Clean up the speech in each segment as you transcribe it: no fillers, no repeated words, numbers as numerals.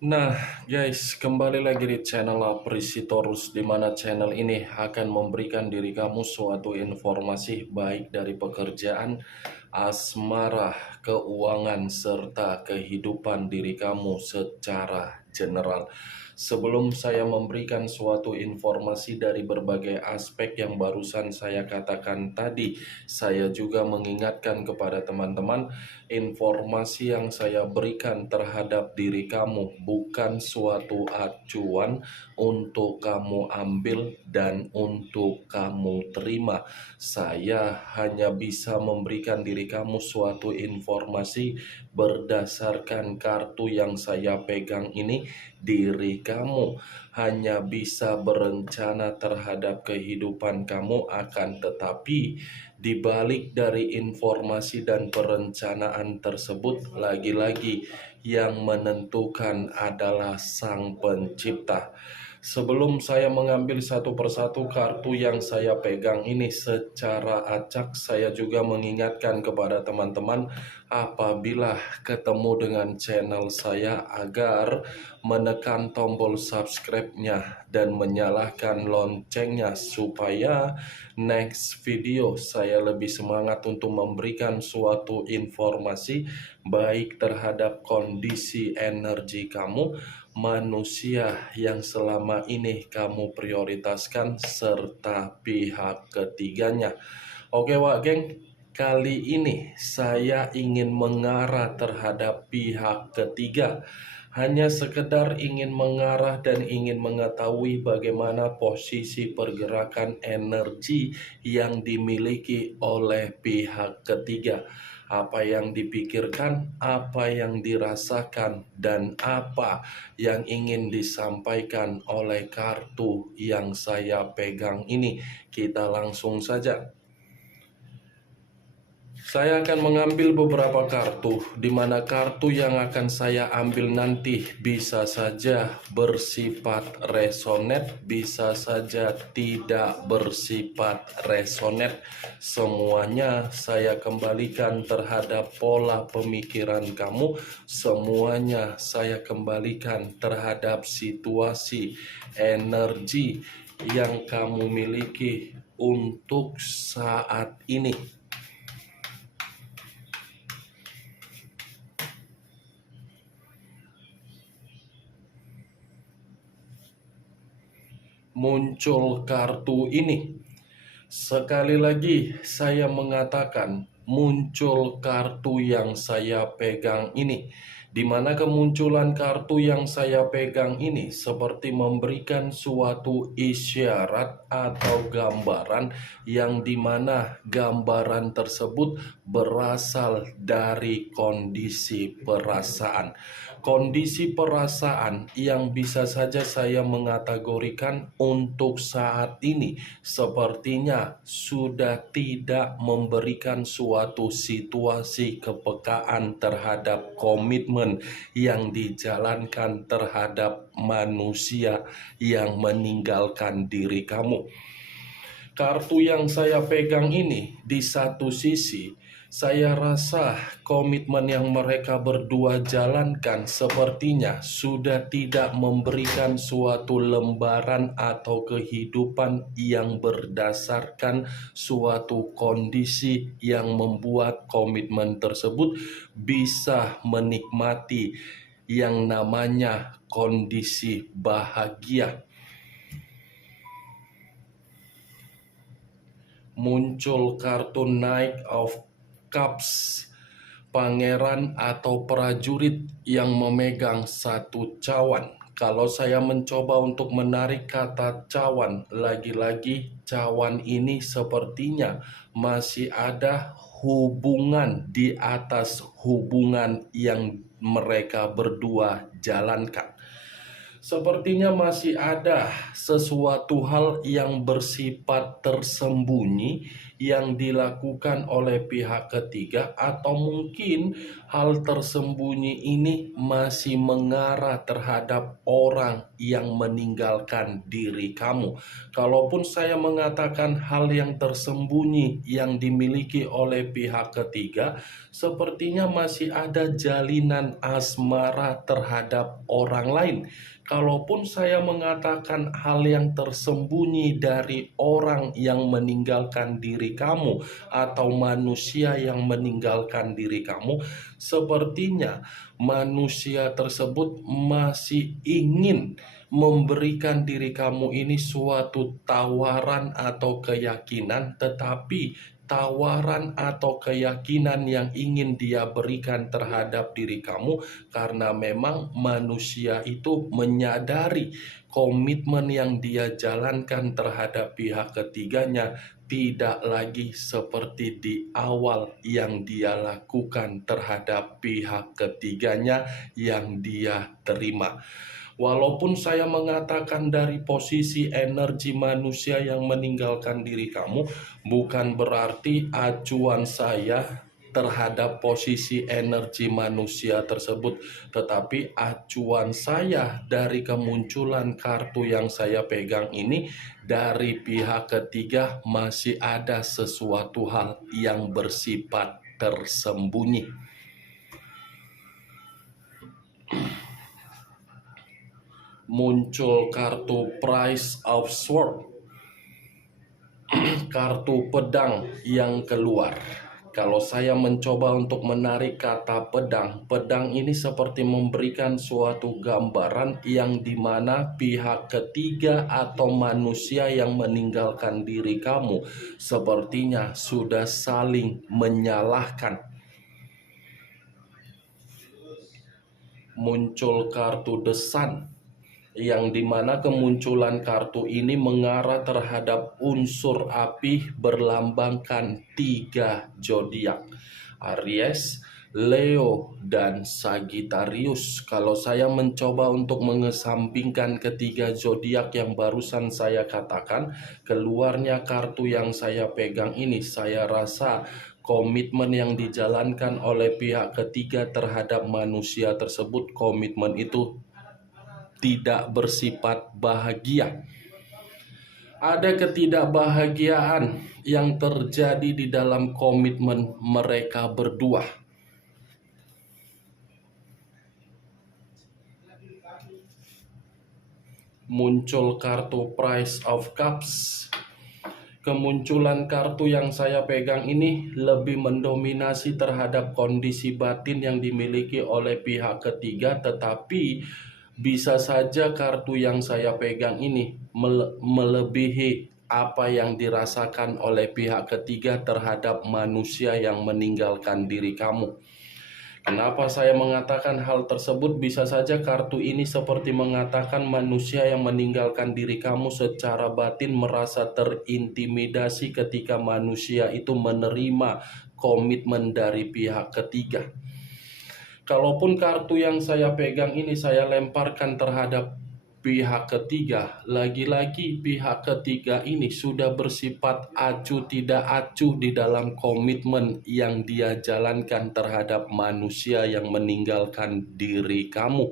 Nah, guys, kembali lagi di channel Apresitorus, di mana channel ini akan memberikan diri kamu suatu informasi baik dari pekerjaan, asmara, keuangan, serta kehidupan diri kamu secara general. Sebelum saya memberikan suatu informasi dari berbagai aspek yang barusan saya katakan tadi, saya juga mengingatkan kepada teman-teman, informasi yang saya berikan terhadap diri kamu bukan suatu acuan untuk kamu ambil dan untuk kamu terima. Saya hanya bisa memberikan diri kamu suatu informasi berdasarkan kartu yang saya pegang ini. Diri kamu hanya bisa berencana terhadap kehidupan kamu, akan tetapi di balik dari informasi dan perencanaan tersebut, lagi-lagi yang menentukan adalah Sang Pencipta. Sebelum saya mengambil satu persatu kartu yang saya pegang ini secara acak, saya juga mengingatkan kepada teman-teman apabila ketemu dengan channel saya agar menekan tombol subscribe-nya dan menyalakan loncengnya supaya next video saya lebih semangat untuk memberikan suatu informasi baik terhadap kondisi energi kamu, manusia yang selama ini kamu prioritaskan, serta pihak ketiganya. Oke Wak Geng, kali ini saya ingin mengarah terhadap pihak ketiga. Hanya sekedar ingin mengarah dan ingin mengetahui bagaimana posisi pergerakan energi yang dimiliki oleh pihak ketiga. Apa yang dipikirkan, apa yang dirasakan, dan apa yang ingin disampaikan oleh kartu yang saya pegang ini. Kita langsung saja. Saya akan mengambil beberapa kartu, di mana kartu yang akan saya ambil nanti bisa saja bersifat resonet, bisa saja tidak bersifat resonet. Semuanya saya kembalikan terhadap pola pemikiran kamu, semuanya saya kembalikan terhadap situasi energi yang kamu miliki untuk saat ini. Muncul kartu ini. Sekali lagi saya mengatakan muncul kartu yang saya pegang ini, di mana kemunculan kartu yang saya pegang ini seperti memberikan suatu isyarat atau gambaran yang dimana gambaran tersebut berasal dari kondisi perasaan. Kondisi perasaan yang bisa saja saya mengategorikan untuk saat ini sepertinya sudah tidak memberikan suatu situasi kepekaan terhadap komitmen yang dijalankan terhadap manusia yang meninggalkan diri kamu. Kartu yang saya pegang ini, di satu sisi saya rasa komitmen yang mereka berdua jalankan sepertinya sudah tidak memberikan suatu lembaran atau kehidupan yang berdasarkan suatu kondisi yang membuat komitmen tersebut bisa menikmati yang namanya kondisi bahagia. Muncul kartu Knight of Cups, pangeran atau prajurit yang memegang satu cawan. Kalau saya mencoba untuk menarik kata cawan, lagi-lagi cawan ini sepertinya masih ada hubungan di atas hubungan yang mereka berdua jalankan. Sepertinya masih ada sesuatu hal yang bersifat tersembunyi yang dilakukan oleh pihak ketiga, atau mungkin hal tersembunyi ini masih mengarah terhadap orang yang meninggalkan diri kamu. Kalaupun saya mengatakan hal yang tersembunyi yang dimiliki oleh pihak ketiga, sepertinya masih ada jalinan asmara terhadap orang lain. Kalaupun saya mengatakan hal yang tersembunyi dari orang yang meninggalkan diri kamu atau manusia yang meninggalkan diri kamu, sepertinya manusia tersebut masih ingin memberikan diri kamu ini suatu tawaran atau keyakinan, tetapi tawaran atau keyakinan yang ingin dia berikan terhadap diri kamu, karena memang manusia itu menyadari komitmen yang dia jalankan terhadap pihak ketiganya tidak lagi seperti di awal yang dia lakukan terhadap pihak ketiganya yang dia terima. Walaupun saya mengatakan dari posisi energi manusia yang meninggalkan diri kamu, bukan berarti acuan saya terhadap posisi energi manusia tersebut, tetapi acuan saya dari kemunculan kartu yang saya pegang ini, dari pihak ketiga masih ada sesuatu hal yang bersifat tersembunyi. Muncul kartu Price of Sword, kartu pedang yang keluar. Kalau saya mencoba untuk menarik kata pedang, pedang ini seperti memberikan suatu gambaran yang dimana pihak ketiga atau manusia yang meninggalkan diri kamu sepertinya sudah saling menyalahkan. Muncul kartu The Sun, yang dimana kemunculan kartu ini mengarah terhadap unsur api berlambangkan 3 zodiak: Aries, Leo, dan Sagittarius. Kalau saya mencoba untuk mengesampingkan ketiga zodiak yang barusan saya katakan, keluarnya kartu yang saya pegang ini, saya rasa komitmen yang dijalankan oleh pihak ketiga terhadap manusia tersebut, komitmen itu tidak bersifat bahagia. Ada ketidakbahagiaan yang terjadi di dalam komitmen mereka berdua. Muncul kartu Price of Cups. Kemunculan kartu yang saya pegang ini lebih mendominasi terhadap kondisi batin yang dimiliki oleh pihak ketiga, tetapi bisa saja kartu yang saya pegang ini melebihi apa yang dirasakan oleh pihak ketiga terhadap manusia yang meninggalkan diri kamu. Kenapa saya mengatakan hal tersebut? Bisa saja kartu ini seperti mengatakan manusia yang meninggalkan diri kamu secara batin merasa terintimidasi ketika manusia itu menerima komitmen dari pihak ketiga. Kalaupun kartu yang saya pegang ini saya lemparkan terhadap pihak ketiga, lagi-lagi pihak ketiga ini sudah bersifat acuh tidak acuh di dalam komitmen yang dia jalankan terhadap manusia yang meninggalkan diri kamu.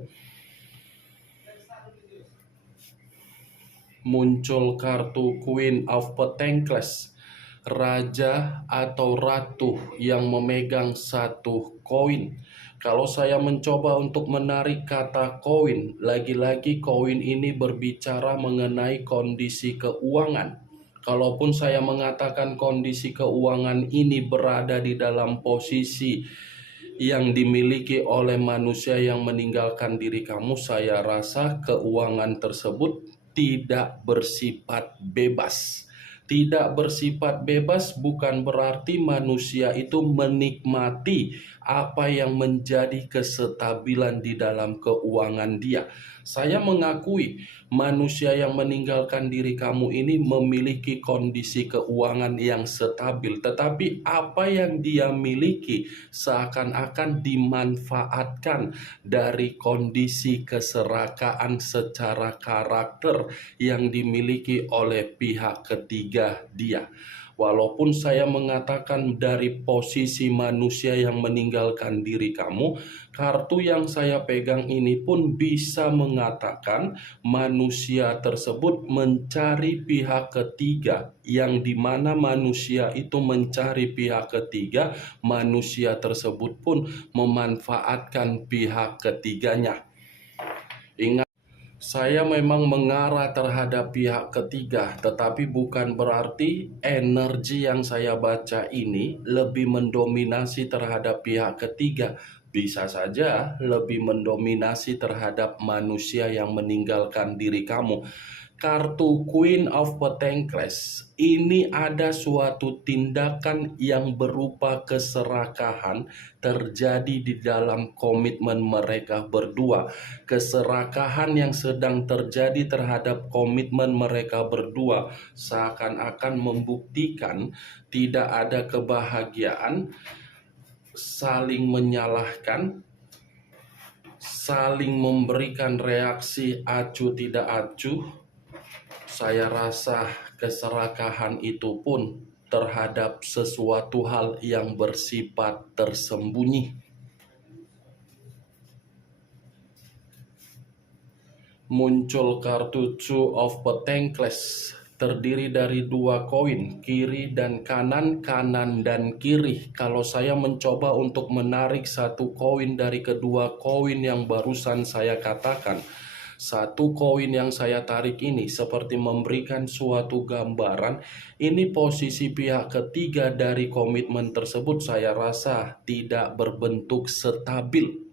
Muncul kartu Queen of Pentacles, raja atau ratu yang memegang satu koin. Kalau saya mencoba untuk menarik kata koin, lagi-lagi koin ini berbicara mengenai kondisi keuangan. Kalaupun saya mengatakan kondisi keuangan ini berada di dalam posisi yang dimiliki oleh manusia yang meninggalkan diri kamu, saya rasa keuangan tersebut tidak bersifat bebas. Tidak bersifat bebas bukan berarti manusia itu menikmati apa yang menjadi kestabilan di dalam keuangan dia. Saya mengakui manusia yang meninggalkan diri kamu ini memiliki kondisi keuangan yang stabil, tetapi apa yang dia miliki seakan-akan dimanfaatkan dari kondisi keserakahan secara karakter yang dimiliki oleh pihak ketiga dia. Walaupun saya mengatakan dari posisi manusia yang meninggalkan diri kamu, kartu yang saya pegang ini pun bisa mengatakan manusia tersebut mencari pihak ketiga, yang dimana manusia itu mencari pihak ketiga, manusia tersebut pun memanfaatkan pihak ketiganya. Ingat, saya memang mengarah terhadap pihak ketiga, tetapi bukan berarti energi yang saya baca ini lebih mendominasi terhadap pihak ketiga. Bisa saja lebih mendominasi terhadap manusia yang meninggalkan diri kamu. Kartu Queen of Pentacles ini ada suatu tindakan yang berupa keserakahan terjadi di dalam komitmen mereka berdua. Keserakahan yang sedang terjadi terhadap komitmen mereka berdua seakan-akan membuktikan tidak ada kebahagiaan, saling menyalahkan, saling memberikan reaksi acuh tidak acuh. Saya rasa keserakahan itu pun terhadap sesuatu hal yang bersifat tersembunyi. Muncul kartu Two of Pentacles, terdiri dari dua koin, kiri dan kanan, kanan dan kiri. Kalau saya mencoba untuk menarik satu koin dari kedua koin yang barusan saya katakan, satu koin yang saya tarik ini seperti memberikan suatu gambaran. Ini posisi pihak ketiga dari komitmen tersebut saya rasa tidak berbentuk stabil,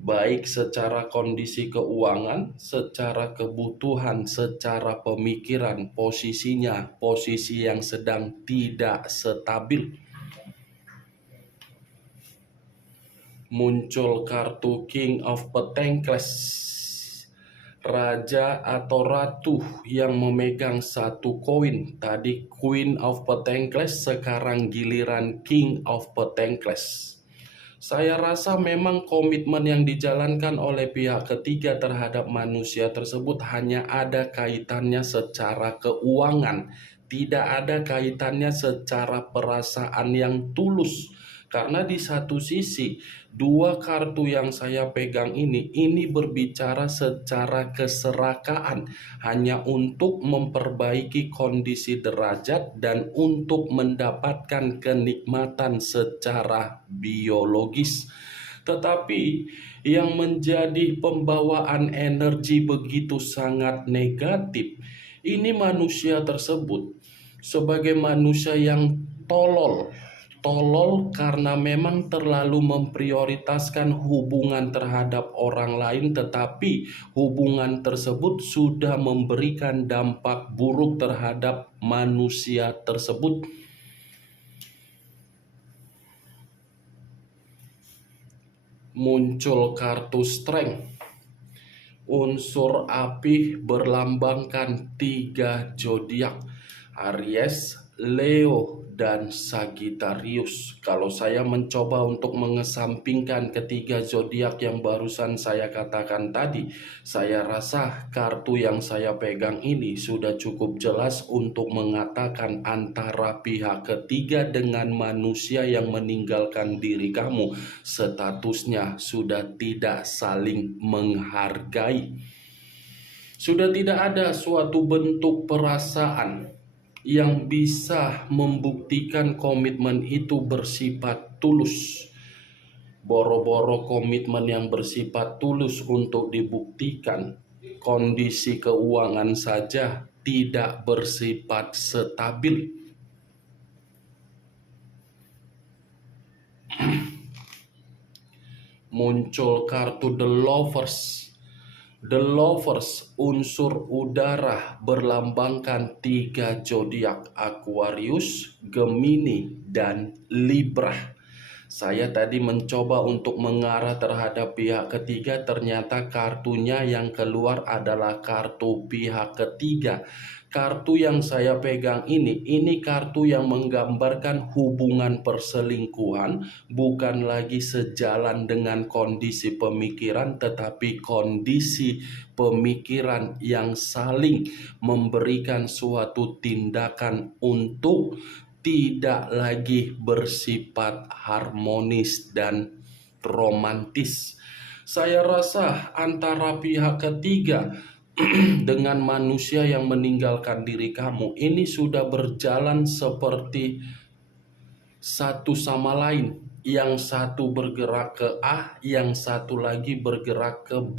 baik secara kondisi keuangan, secara kebutuhan, secara pemikiran. Posisinya posisi yang sedang tidak stabil. Muncul kartu King of Pentacles, raja atau ratu yang memegang satu koin. Tadi Queen of Pentacles, sekarang giliran King of Pentacles. Saya rasa memang komitmen yang dijalankan oleh pihak ketiga terhadap manusia tersebut hanya ada kaitannya secara keuangan, tidak ada kaitannya secara perasaan yang tulus. Karena di satu sisi, dua kartu yang saya pegang ini berbicara secara keserakahan, hanya untuk memperbaiki kondisi derajat dan untuk mendapatkan kenikmatan secara biologis. Tetapi yang menjadi pembawaan energi begitu sangat negatif, ini manusia tersebut sebagai manusia yang tolol karena memang terlalu memprioritaskan hubungan terhadap orang lain, tetapi hubungan tersebut sudah memberikan dampak buruk terhadap manusia tersebut. Muncul kartu Strength, unsur api berlambangkan 3 zodiak, Aries, Leo, dan Sagittarius. Kalau saya mencoba untuk mengesampingkan ketiga zodiak yang barusan saya katakan tadi, saya rasa kartu yang saya pegang ini sudah cukup jelas untuk mengatakan antara pihak ketiga dengan manusia yang meninggalkan diri kamu, statusnya sudah tidak saling menghargai. Sudah tidak ada suatu bentuk perasaan yang bisa membuktikan komitmen itu bersifat tulus. Boro-boro komitmen yang bersifat tulus untuk dibuktikan, kondisi keuangan saja tidak bersifat stabil. Muncul kartu The Lovers. The Lovers, unsur udara, berlambangkan 3 zodiak, Aquarius, Gemini, dan Libra. Saya tadi mencoba untuk mengarah terhadap pihak ketiga, ternyata kartunya yang keluar adalah kartu pihak ketiga. Kartu yang saya pegang ini kartu yang menggambarkan hubungan perselingkuhan, bukan lagi sejalan dengan kondisi pemikiran, tetapi kondisi pemikiran yang saling memberikan suatu tindakan untuk tidak lagi bersifat harmonis dan romantis. Saya rasa antara pihak ketiga dengan manusia yang meninggalkan diri kamu ini sudah berjalan seperti satu sama lain. Yang satu bergerak ke A, yang satu lagi bergerak ke B.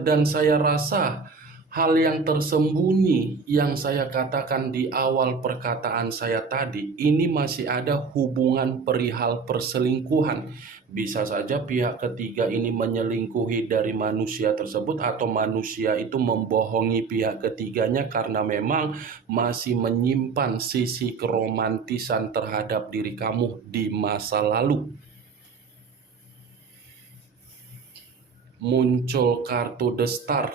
Dan saya rasa hal yang tersembunyi yang saya katakan di awal perkataan saya tadi, ini masih ada hubungan perihal perselingkuhan. Bisa saja pihak ketiga ini menyelingkuhi dari manusia tersebut, atau manusia itu membohongi pihak ketiganya karena memang masih menyimpan sisi keromantisan terhadap diri kamu di masa lalu. Muncul kartu The Star.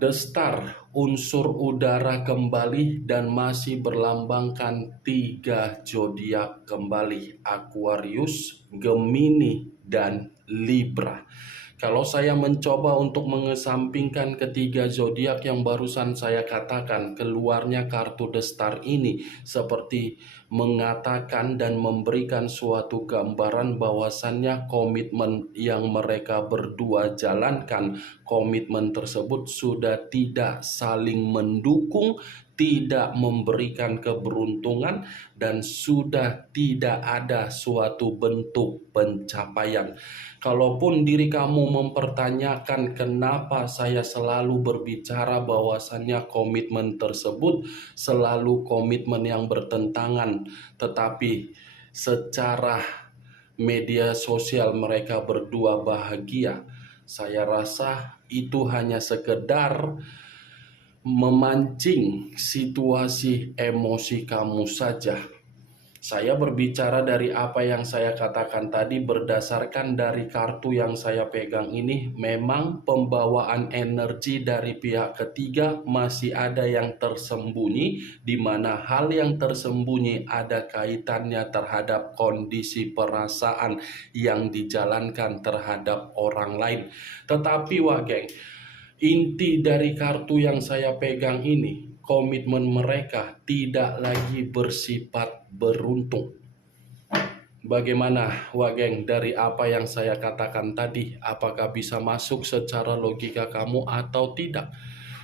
The Star, unsur udara kembali dan masih berlambangkan 3 zodiak kembali: Aquarius, Gemini, dan Libra. Kalau saya mencoba untuk mengesampingkan ketiga zodiak yang barusan saya katakan, keluarnya kartu The Star ini seperti mengatakan dan memberikan suatu gambaran bahwasannya komitmen yang mereka berdua jalankan, komitmen tersebut sudah tidak saling mendukung, tidak memberikan keberuntungan, dan sudah tidak ada suatu bentuk pencapaian. Kalaupun diri kamu mempertanyakan kenapa saya selalu berbicara bahwasannya komitmen tersebut selalu komitmen yang bertentangan, tetapi secara media sosial mereka berdua bahagia, saya rasa itu hanya sekedar memancing situasi emosi kamu saja. Saya berbicara dari apa yang saya katakan tadi berdasarkan dari kartu yang saya pegang ini. Memang pembawaan energi dari pihak ketiga masih ada yang tersembunyi, di mana hal yang tersembunyi ada kaitannya terhadap kondisi perasaan yang dijalankan terhadap orang lain. Tetapi geng, inti dari kartu yang saya pegang ini, komitmen mereka tidak lagi bersifat beruntung. Bagaimana geng, dari apa yang saya katakan tadi, apakah bisa masuk secara logika kamu atau tidak?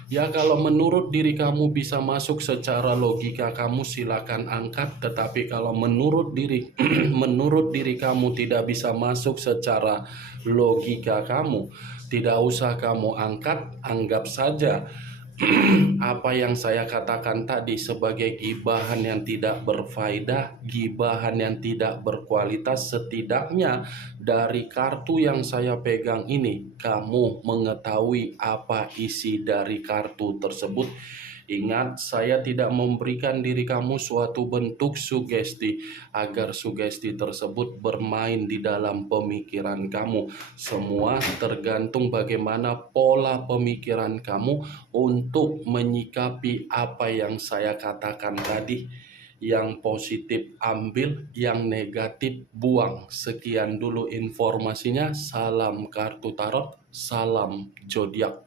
Ya, kalau menurut diri kamu bisa masuk secara logika kamu, silakan angkat. Tetapi kalau menurut diri menurut diri kamu tidak bisa masuk secara logika kamu, tidak usah kamu angkat. Anggap saja apa yang saya katakan tadi sebagai gibahan yang tidak berfaedah, gibahan yang tidak berkualitas. Setidaknya dari kartu yang saya pegang ini, kamu mengetahui apa isi dari kartu tersebut. Ingat, saya tidak memberikan diri kamu suatu bentuk sugesti agar sugesti tersebut bermain di dalam pemikiran kamu. Semua tergantung bagaimana pola pemikiran kamu untuk menyikapi apa yang saya katakan tadi. Yang positif ambil, yang negatif buang. Sekian dulu informasinya. Salam kartu tarot, salam zodiak.